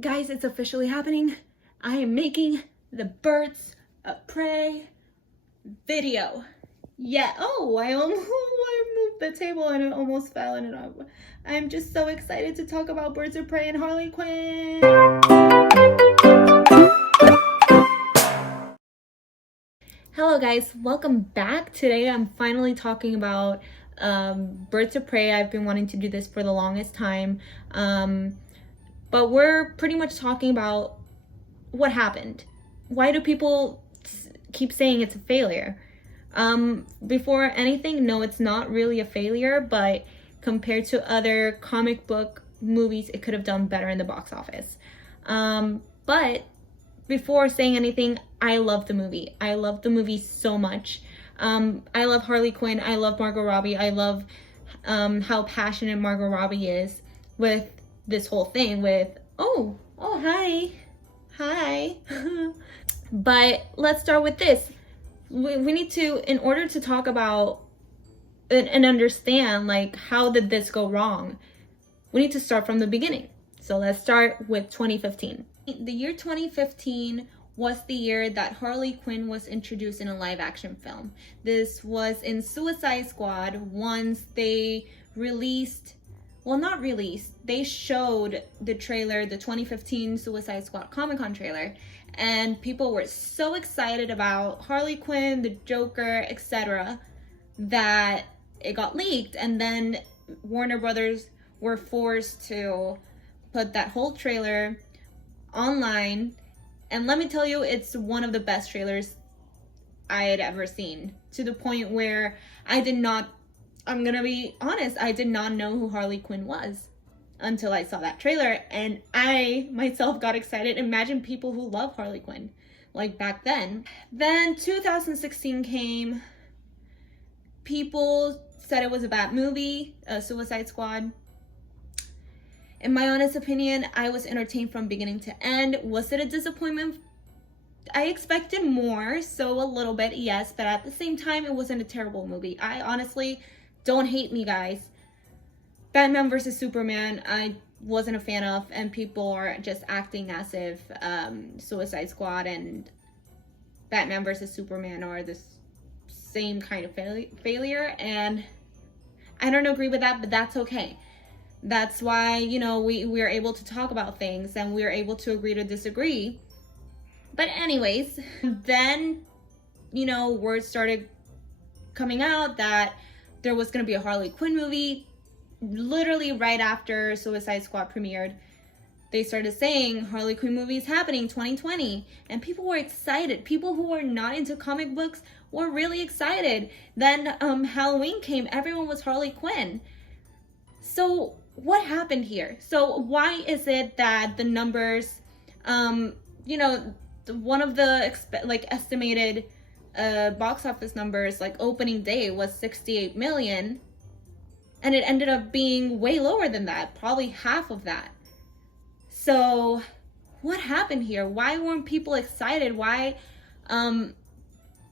Guys, it's officially happening. I am making the Birds of Prey video. Yeah, I moved the table and it almost fell and I'm just so excited to talk about Birds of Prey and Harley Quinn. Hello guys, welcome back. Today I'm finally talking about Birds of Prey. I've been wanting to do this for the longest time. But we're pretty much talking about what happened. Why do people keep saying it's a failure? Before anything, no, it's not really a failure, but compared to other comic book movies, it could have done better in the box office. But before saying anything, I love the movie. I love the movie so much. I love Harley Quinn. I love Margot Robbie. I love how passionate Margot Robbie is with this whole thing with, hi. But let's start with this. We need to, in order to talk about and understand, like, how did this go wrong, we need to start from the beginning. So let's start with 2015. The year 2015 was the year that Harley Quinn was introduced in a live action film. This was in Suicide Squad once they released, they showed the trailer, the 2015 Suicide Squad Comic-Con trailer, and people were so excited about Harley Quinn, the Joker, etc., that it got leaked, and then Warner Brothers were forced to put that whole trailer online, and let me tell you, it's one of the best trailers I had ever seen, to the point where I'm gonna be honest, I did not know who Harley Quinn was until I saw that trailer, and I myself got excited. Imagine people who love Harley Quinn, like back then. Then 2016 came. People said it was a bad movie, Suicide Squad. In my honest opinion, I was entertained from beginning to end. Was it a disappointment? I expected more, so a little bit, yes, but at the same time, it wasn't a terrible movie. I honestly, don't hate me, guys. Batman vs. Superman, I wasn't a fan of, and people are just acting as if Suicide Squad and Batman vs. Superman are the same kind of failure, and I don't agree with that, but that's okay. That's why, we're able to talk about things and we're able to agree to disagree. But anyways, then, word started coming out that there was going to be a Harley Quinn movie. Literally right after Suicide Squad premiered, they started saying Harley Quinn movie is happening 2020, and people were excited. People who were not into comic books were really excited. Then Halloween came, everyone was Harley Quinn. So what happened here? So why is it that the numbers, one of the estimated box office numbers, like opening day, was 68 million, and it ended up being way lower than that, probably half of that. So what happened here? Why weren't people excited? Why,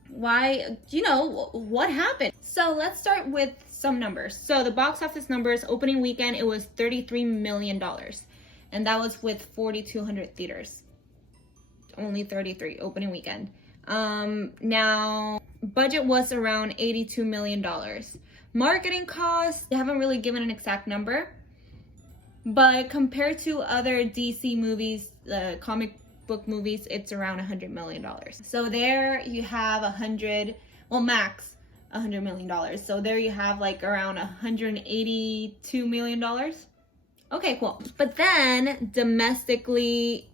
what happened? So let's start with some numbers. So the box office numbers, opening weekend, it was $33 million. And that was with 4,200 theaters. Only 33 opening weekend. Now, budget was around $82 million. Marketing costs, they haven't really given an exact number. But compared to other DC movies, comic book movies, it's around $100 million. So there you have max $100 million. So there you have like around $182 million. Okay, cool. But then domestically,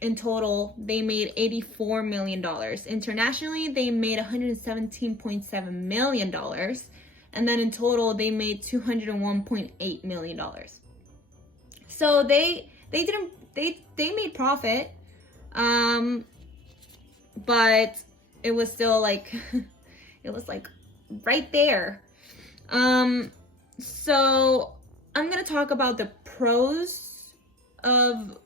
in total, they made $84 million. Internationally, they made $117.7 million. And then in total, they made $201.8 million. So they made profit. But it was still like, it was like right there. So I'm going to talk about the pros of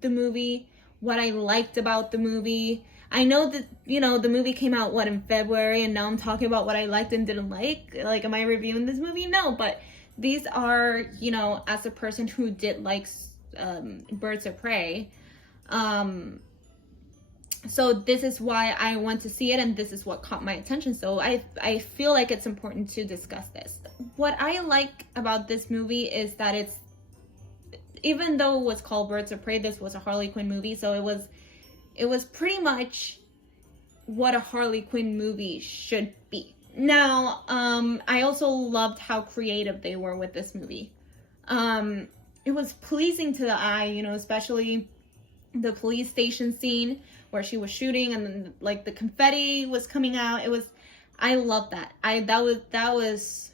the movie, what I liked about the movie. I know that, the movie came out, in February, and now I'm talking about what I liked and didn't like. Like, am I reviewing this movie? No, but these are, as a person who did like Birds of Prey. So this is why I went to see it, and this is what caught my attention. So I feel like it's important to discuss this. What I like about this movie is that it's, even though it was called Birds of Prey, this was a Harley Quinn movie, so it was pretty much what a Harley Quinn movie should be. Now, I also loved how creative they were with this movie. It was pleasing to the eye, you know, especially the police station scene where she was shooting and then like the confetti was coming out. I loved that. That was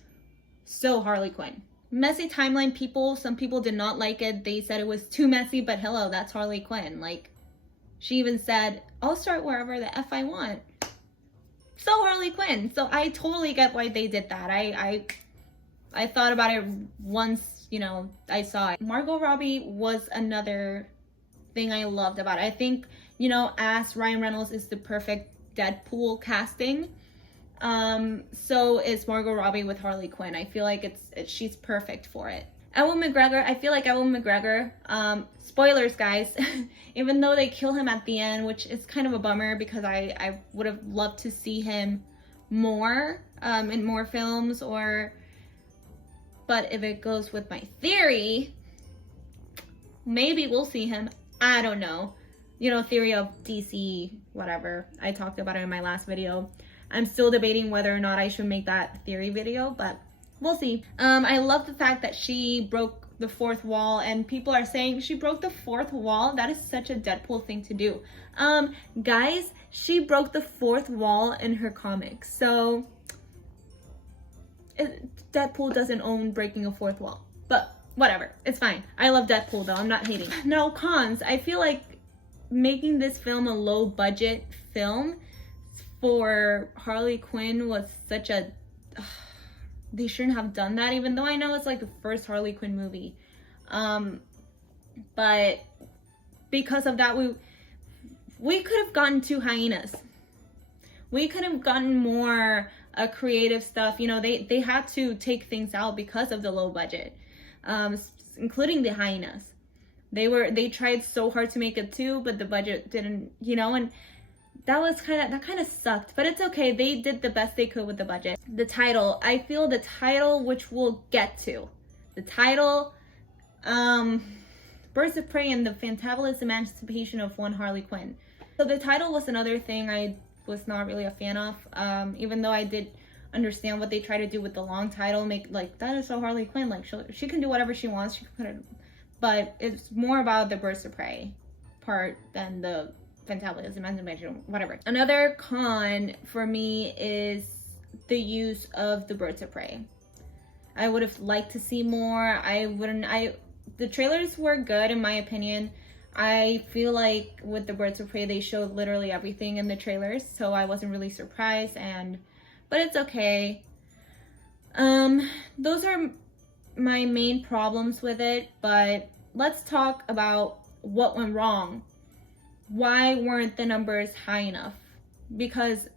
so Harley Quinn. Messy timeline people, some people did not like it. They said it was too messy, but hello, that's Harley Quinn. Like, she even said, I'll start wherever the F I want. So Harley Quinn. So I totally get why they did that. I thought about it once, you know, I saw it. Margot Robbie was another thing I loved about it. I think, you know, as Ryan Reynolds is the perfect Deadpool casting, so is Margot Robbie with Harley Quinn. I feel like she's perfect for it. Ewan McGregor, I feel like Ewan McGregor, spoilers guys, even though they kill him at the end, which is kind of a bummer because I would have loved to see him more in more films, but if it goes with my theory, maybe we'll see him. I don't know. You know, theory of DC, whatever. I talked about it in my last video. I'm still debating whether or not I should make that theory video, but we'll see. I love the fact that she broke the fourth wall, and people are saying she broke the fourth wall. That is such a Deadpool thing to do. Guys, she broke the fourth wall in her comics. So Deadpool doesn't own breaking a fourth wall, but whatever. It's fine. I love Deadpool though. I'm not hating. Now, cons. I feel like making this film a low budget film for Harley Quinn was such a... they shouldn't have done that, even though I know it's like the first Harley Quinn movie. But because of that, we could have gotten 2 hyenas. We could have gotten more creative stuff. You know, they had to take things out because of the low budget, including the hyenas. They tried so hard to make it too, but the budget didn't, you know, and that kind of sucked, but it's okay. They did the best they could with the budget. The title, I feel the title, which we'll get to, the title, Birds of Prey and the Fantabulous Emancipation of One Harley Quinn. So the title was another thing I was not really a fan of, even though I did understand what they try to do with the long title, make like, that is so Harley Quinn, like she can do whatever she wants, she can put it, but it's more about the Birds of Prey part than the Fantabulous Emancipation, whatever. Another con for me is the use of the Birds of Prey. I would have liked to see more. The trailers were good in my opinion. I feel like with the Birds of Prey, they showed literally everything in the trailers, so I wasn't really surprised, but it's okay. Those are my main problems with it, but let's talk about what went wrong. Why weren't the numbers high enough? Because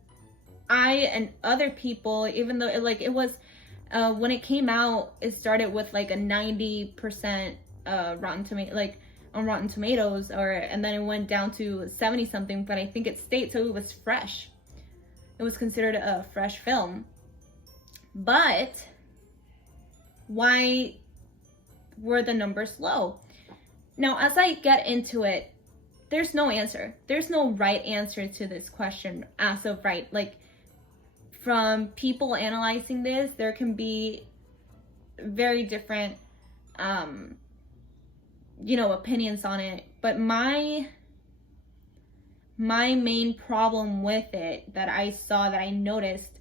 I and other people, even though it was when it came out, it started with like a 90% Rotten Tomato, like on Rotten Tomatoes, and then it went down to 70 something, but I think it stayed, so it was fresh. It was considered a fresh film. But why were the numbers low? Now, as I get into it, there's no answer. There's no right answer to this question as of right. Like, from people analyzing this, there can be very different, opinions on it. But my main problem with it that I saw, that I noticed,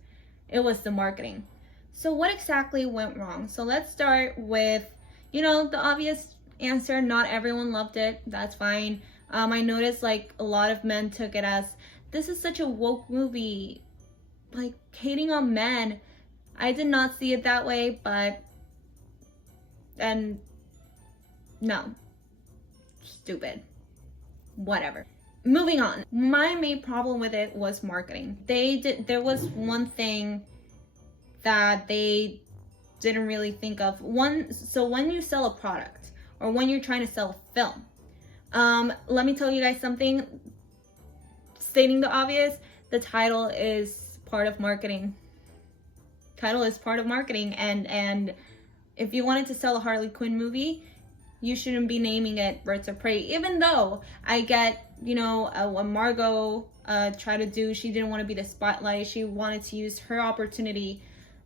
it was the marketing. So what exactly went wrong? So let's start with, the obvious answer. Not everyone loved it. That's fine. I noticed like a lot of men took it as, this is such a woke movie, like hating on men. I did not see it that way, and no, stupid, whatever. Moving on. My main problem with it was marketing. There was one thing that they didn't really think of. So when you sell a product, or when you're trying to sell a film. Let me tell you guys something. Stating the obvious, the title is part of marketing. Title is part of marketing, and if you wanted to sell a Harley Quinn movie, you shouldn't be naming it Birds of Prey. Even though I get, what Margot tried to do, she didn't want to be the spotlight. She wanted to use her opportunity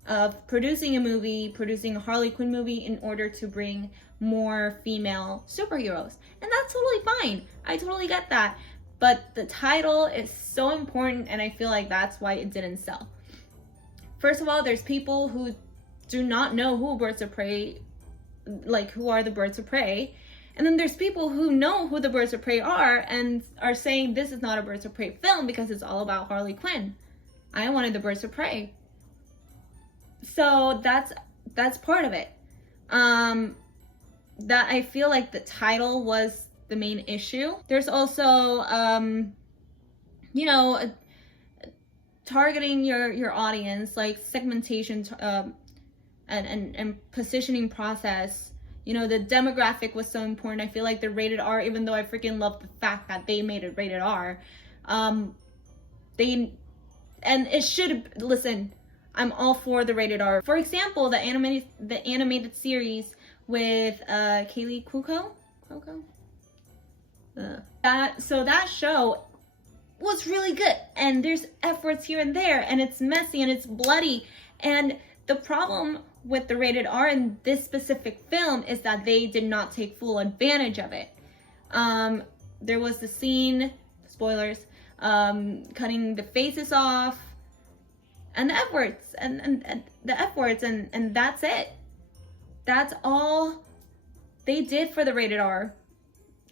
of producing a Harley Quinn movie in order to bring more female superheroes. And that's totally fine. I totally get that. But the title is so important, and I feel like that's why it didn't sell. First of all, there's people who do not know who Birds of Prey, like who are the Birds of Prey. And then there's people who know who the Birds of Prey are and are saying this is not a Birds of Prey film because it's all about Harley Quinn. I wanted the Birds of Prey. So that's part of it. That I feel like the title was the main issue. There's also, targeting your audience, like segmentation and positioning process. The demographic was so important. I feel like the rated R, even though I freaking love the fact that they made it rated R, it should, listen, I'm all for the rated R. For example, the animated series with Kaylee Cuoco. That show was really good, and there's efforts here and there, and it's messy and it's bloody. And the problem with the rated R in this specific film is that they did not take full advantage of it. There was the scene, spoilers, cutting the faces off, and the F words, and the F words, and that's it. That's all they did for the rated R.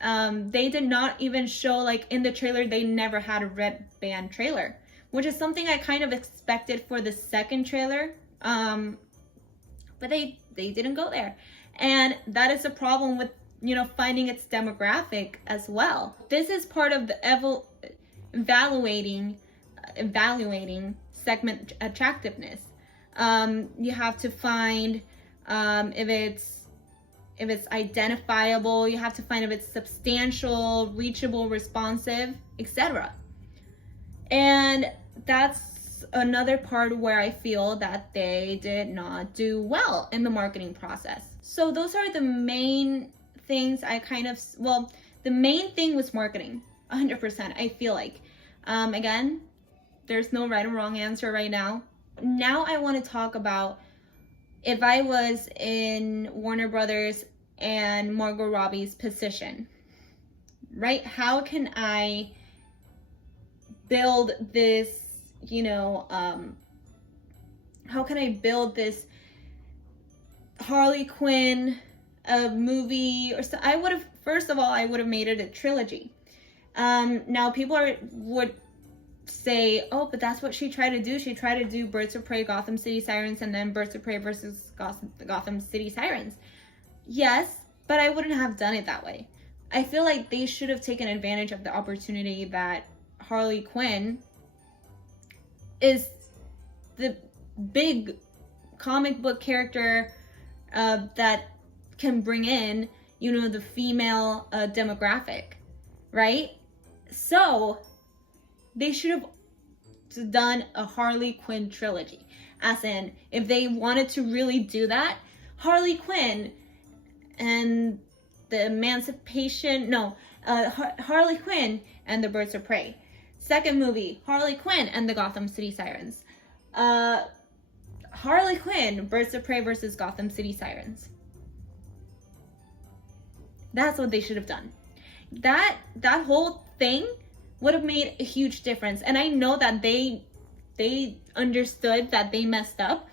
They did not even show, like in the trailer, they never had a red band trailer, which is something I kind of expected for the second trailer. But they didn't go there. And that is a problem with, finding its demographic as well. This is part of the evaluating segment attractiveness. You have to find if it's identifiable, you have to find if it's substantial, reachable, responsive, etc. And that's another part where I feel that they did not do well in the marketing process. So those are the main things the main thing was marketing, 100%, I feel like. Again, there's no right or wrong answer right now. Now I want to talk about if I was in Warner Brothers and Margot Robbie's position, right? How can I build this, how can I build this Harley Quinn movie? I would have made it a trilogy. Now people would say, oh, but that's what she tried to do. She tried to do Birds of Prey, Gotham City Sirens, and then Birds of Prey versus Gotham City Sirens. Yes, but I wouldn't have done it that way. I feel like they should have taken advantage of the opportunity that Harley Quinn is the big comic book character that can bring in, the female demographic, right? So they should have done a Harley Quinn trilogy. As in, if they wanted to really do that, Harley Quinn and the Emancipation, Harley Quinn and the Birds of Prey. Second movie, Harley Quinn and the Gotham City Sirens. Harley Quinn, Birds of Prey versus Gotham City Sirens. That's what they should have done. That whole thing would have made a huge difference. And I know that they understood that they messed up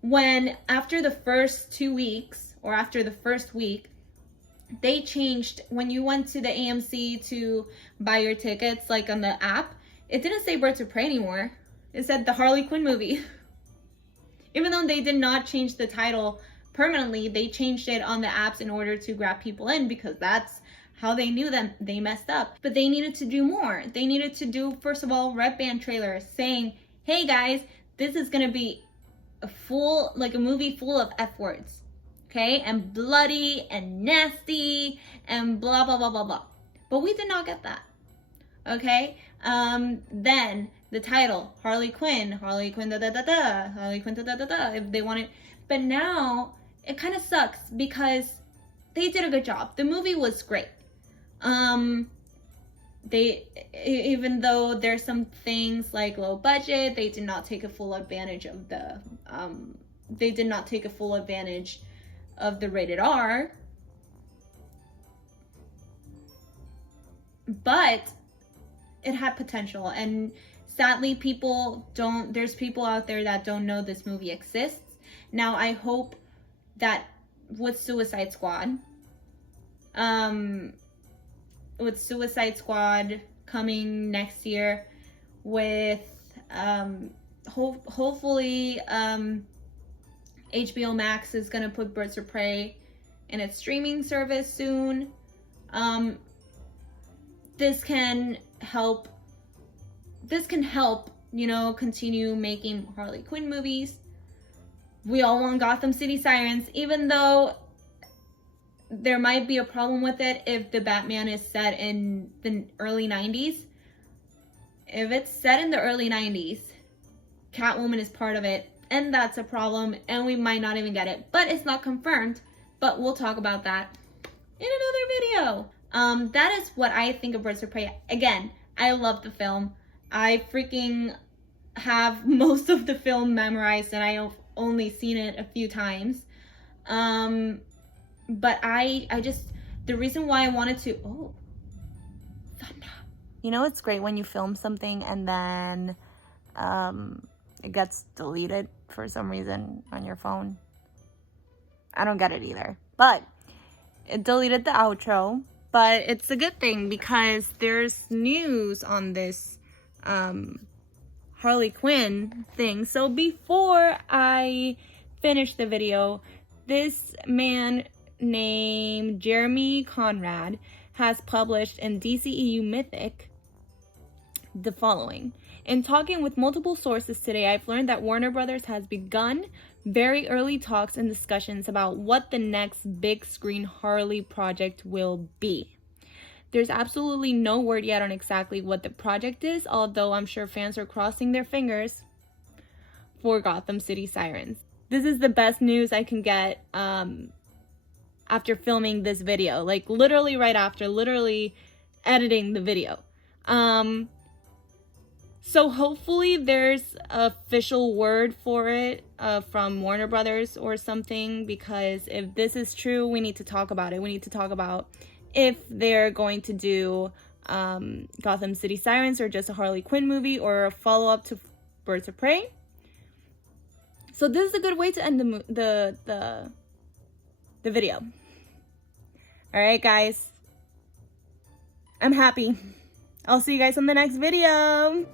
when after the first 2 weeks or after the first week, they changed. When you went to the AMC to buy your tickets, like on the app, it didn't say Birds of Prey anymore. It said the Harley Quinn movie. Even though they did not change the title permanently, they changed it on the apps in order to grab people in, because that's how they knew them. They messed up. But they needed to do more. They needed to do, first of all, red band trailers saying, hey guys, this is gonna be a movie full of F words. okay, and bloody and nasty and blah blah blah blah blah. But we did not get that. Okay, then the title, Harley Quinn da da da da, Harley Quinn da da da da, if they wanted. But now it kind of sucks because they did a good job. The movie was great. They, even though there's some things like low budget, they did not take a full advantage of the rated R. But it had potential, and sadly there's people out there that don't know this movie exists. Now I hope that with Suicide Squad coming next year, with hopefully HBO Max is gonna put Birds of Prey in its streaming service soon. This can help, you know, continue making Harley Quinn movies. We all want Gotham City Sirens, even though there might be a problem with it if the Batman is set in the early 90s. If it's set in the early 90s, Catwoman is part of it, and that's a problem, and we might not even get it. But it's not confirmed, but we'll talk about that in another video. That is what I think of Birds of Prey. Again, I love the film. I freaking have most of the film memorized, and I've only seen it a few times. But I just, the reason why I wanted to, thunder. You know, it's great when you film something and then it gets deleted for some reason on your phone. I don't get it either. But it deleted the outro. But it's a good thing because there's news on this Harley Quinn thing. So before I finish the video, this man named Jeremy Conrad has published in DCEU Mythic the following. In talking with multiple sources today, I've learned that Warner Brothers has begun very early talks and discussions about what the next big screen Harley project will be. There's absolutely no word yet on exactly what the project is, although I'm sure fans are crossing their fingers for Gotham City Sirens. This is the best news I can get after filming this video, like literally right after, literally editing the video. So hopefully there's official word for it from Warner Brothers or something, because if this is true, we need to talk about it. We need to talk about if they're going to do Gotham City Sirens or just a Harley Quinn movie or a follow-up to Birds of Prey. So this is a good way to end the video. All right, guys. I'm happy. I'll see you guys on the next video.